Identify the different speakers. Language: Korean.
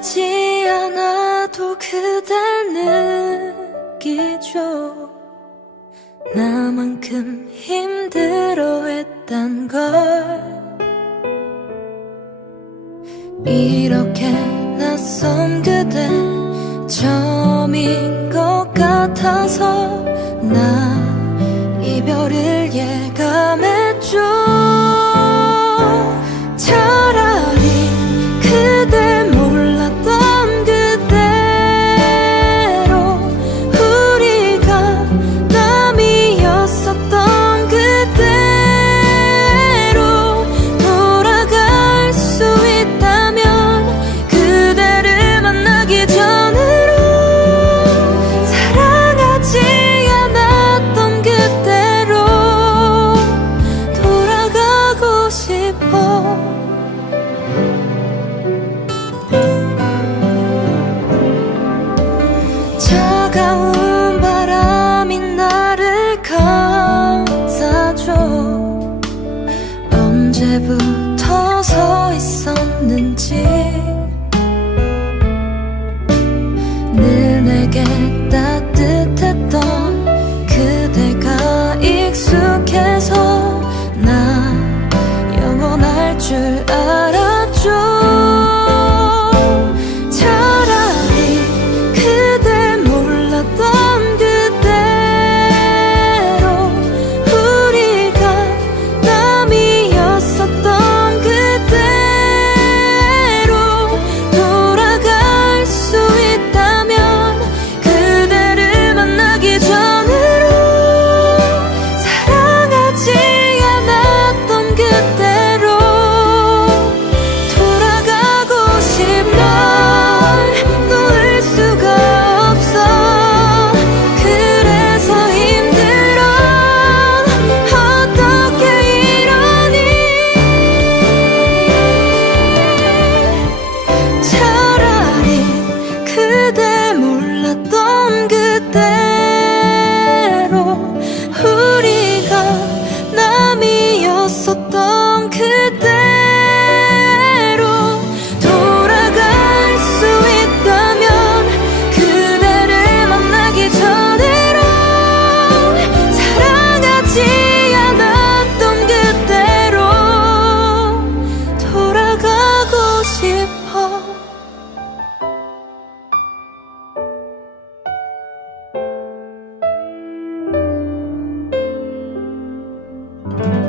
Speaker 1: 말하지 않아도 그댈 느끼죠. 나만큼 힘들어 했단 걸. 이렇게 낯선 그대 처음인 것 같아서 나 이별을 예감했죠 줄 알아. thank you